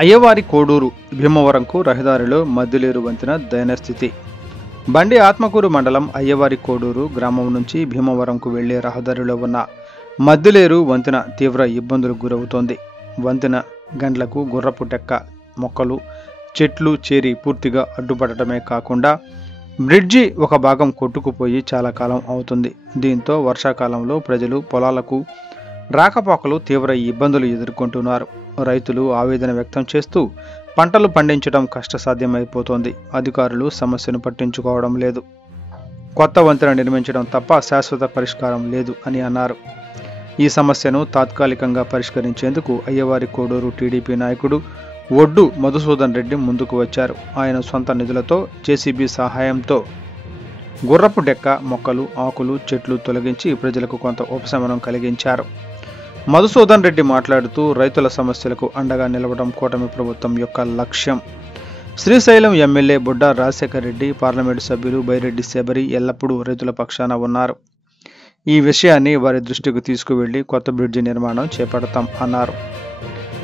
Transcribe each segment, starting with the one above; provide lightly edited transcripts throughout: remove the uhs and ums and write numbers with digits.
అయ్యవారి కోడూరు భీమవరంకు రహదారిలో మద్దిలేరు వంతెన దయనస్థితి. బండి ఆత్మకూరు మండలం అయ్యవారి కోడూరు గ్రామం నుంచి భీమవరంకు వెళ్లే రహదారిలో ఉన్న మద్దిలేరు వంతెన తీవ్ర ఇబ్బందులకు గురవుతోంది. వంతెన గండ్లకు గుర్రపు టెక్క మొక్కలు చెట్లు చేరి పూర్తిగా అడ్డుపడటమే కాకుండా బ్రిడ్జి ఒక భాగం కొట్టుకుపోయి చాలా కాలం అవుతుంది. దీంతో వర్షాకాలంలో ప్రజలు పొలాలకు రాకపోకలు తీవ్ర ఇబ్బందులు ఎదుర్కొంటున్నారు. రైతులు ఆవేదన వ్యక్తం చేస్తూ పంటలు పండించడం కష్టసాధ్యమైపోతోంది. అధికారులు సమస్యను పట్టించుకోవడం లేదు. కొత్త వంతెన నిర్మించడం తప్ప శాశ్వత పరిష్కారం లేదు అని అన్నారు. ఈ సమస్యను తాత్కాలికంగా పరిష్కరించేందుకు అయ్యవారి కోడూరు టీడీపీ నాయకుడు ఒడ్డు మధుసూదన్ రెడ్డి ముందుకు వచ్చారు. ఆయన సొంత నిధులతో జేసీబీ సహాయంతో గుర్రపు డెక్క మొక్కలు ఆకులు చెట్లు తొలగించి ప్రజలకు కొంత ఉపశమనం కలిగించారు. మధుసూదన్ రెడ్డి మాట్లాడుతూ రైతుల సమస్యలకు అండగా నిలవడం కూటమి ప్రభుత్వం యొక్క లక్ష్యం. శ్రీశైలం ఎమ్మెల్యే బుడ్డా రాజశేఖర్ రెడ్డి, పార్లమెంటు సభ్యులు బైరెడ్డి శబరి ఎల్లప్పుడూ రైతుల పక్షాన ఉన్నారు. ఈ విషయాన్ని వారి దృష్టికి తీసుకువెళ్లి కొత్త బ్రిడ్జి నిర్మాణం చేపడతాం అన్నారు.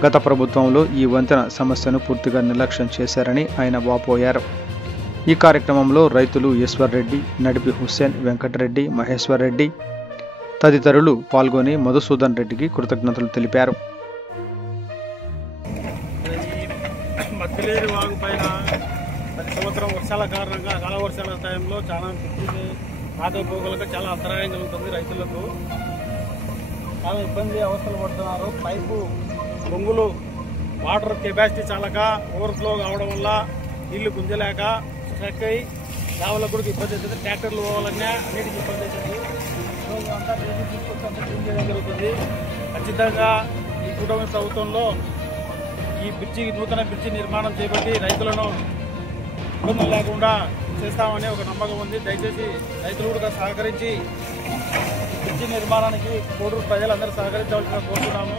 గత ప్రభుత్వంలో ఈ వంతెన సమస్యను పూర్తిగా నిర్లక్ష్యం చేశారని ఆయన వాపోయారు. ఈ కార్యక్రమంలో రైతులు ఈశ్వర్ రెడ్డి, నడిపి హుస్సేన్, వెంకటరెడ్డి, మహేశ్వర్ రెడ్డి తదితరులు పాల్గొని మధుసూదన్ రెడ్డికి కృతజ్ఞతలు తెలిపారు. మద్దిలేరు వాగు పైన ప్రతి సంవత్సరం వర్షాల కారణంగా అకాల వర్షాల టైంలో చాలా ఆటోపోకలకు చాలా అంతరాయం కలుగుతుంది. రైతులకు చాలా ఇబ్బంది అవస్థలు పడుతున్నారు. పైపు బొంగులు వాటర్ కెపాసిటీ చాలక ఓవర్ఫ్లో కావడం వల్ల నీళ్లు గుంజలేక స్ట్రక్ అయ్యి చావలకు కూడా ఇబ్బంది అవుతుంది. ట్రాక్టర్లు పోవాలన్నా అన్నిటికీ ఇబ్బంది అవుతుంది. అంతా తీసుకొచ్చి అంతా క్లీన్ చేయడం జరుగుతుంది. ఖచ్చితంగా ఈ కూటమి ప్రభుత్వంలో ఈ బ్రిడ్జి నూతన బ్రిడ్జి నిర్మాణం చేపట్టి రైతులను ఇబ్బందులు లేకుండా చేస్తామని ఒక నమ్మకం ఉంది. దయచేసి రైతులు కూడా సహకరించి బ్రిడ్జి నిర్మాణానికి కోడూరు ప్రజలందరూ సహకరించవలసిన కోరుతున్నాము.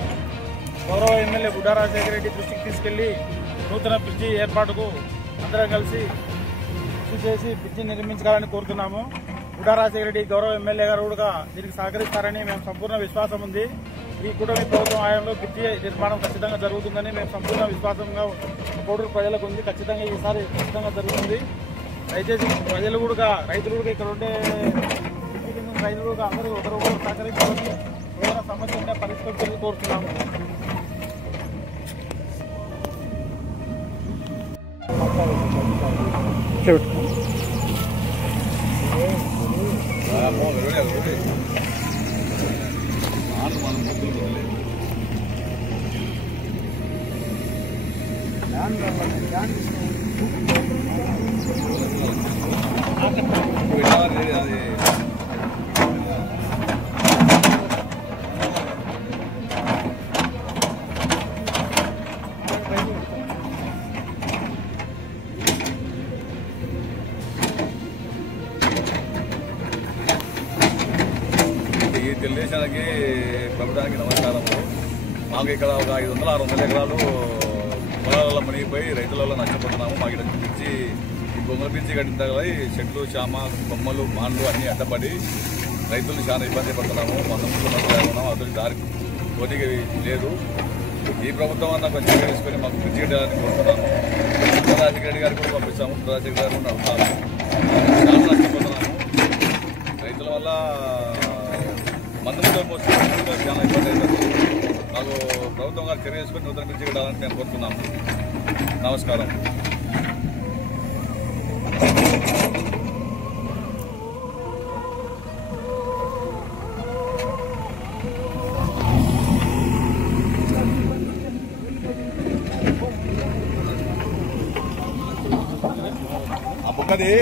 గౌరవ ఎమ్మెల్యే బుడ్డా రాజశేఖర్ రెడ్డి దృష్టికి తీసుకెళ్లి నూతన బ్రిడ్జి ఏర్పాటుకు అందరం కలిసి కృషి చేసి బ్రిడ్జి నిర్మించాలని కోరుతున్నాము. బుడ్డా రాజశేఖర రెడ్డి గౌరవ ఎమ్మెల్యే గారు కూడా దీనికి సహకరిస్తారని మేము సంపూర్ణ విశ్వాసం ఉంది. ఈ కూటమి ప్రభుత్వం హయాంలో బ్రిడ్జి నిర్మాణం ఖచ్చితంగా జరుగుతుందని మేము సంపూర్ణ విశ్వాసంగా కోడూరు ప్రజలకు ఉంది. ఖచ్చితంగా ఈసారి ఖచ్చితంగా జరుగుతుంది. దయచేసి ప్రజలు కూడా రైతులు కూడా ఇక్కడ ఉండే రైతులు కూడా అందరూ ఒకరు సహకరించాలని ఏదైనా సమస్య ఉంటే పరిష్కరించాలని కోరుతున్నాము. ఈ తెలుగుదేశానికి ప్రభుత్వానికి నమస్కారము. మాకు ఇక్కడ ఒక 500-600 ఎకరాలు పొలాలలో మునిగిపోయి రైతులలో నష్టపోతున్నాము. మాకు ఇక్కడ పిలిచి ఈ బొమ్మల పిలిచి కట్టిన తర్వాత చెట్లు చామ బొమ్మలు మాండ్లు అన్నీ అడ్డపడి రైతులు చాలా ఇబ్బంది పడుతున్నాము. మందములు లేకున్నాము. అతని దారి పోటీకి లేదు. ఈ ప్రభుత్వం అన్న కొంచెం వేసుకొని మాకు పిలిచి కట్టాలని కోరుతున్నాము. రాజశేఖర రెడ్డి గారికి కూడా పంపిస్తాము. రాజశేఖర గారు కూడా అడుగుతాము. చాలా నష్టపోతున్నాము. రైతుల వల్ల మందులతో మోసుకుంటూ చాలా ఇబ్బంది అవుతుంది. మాకు ప్రభుత్వం గారు చర్య చేసుకుని నూతన బ్రిడ్జి కట్టాలని మేము కోరుతున్నాము. నమస్కారం. ఆ బుక్కది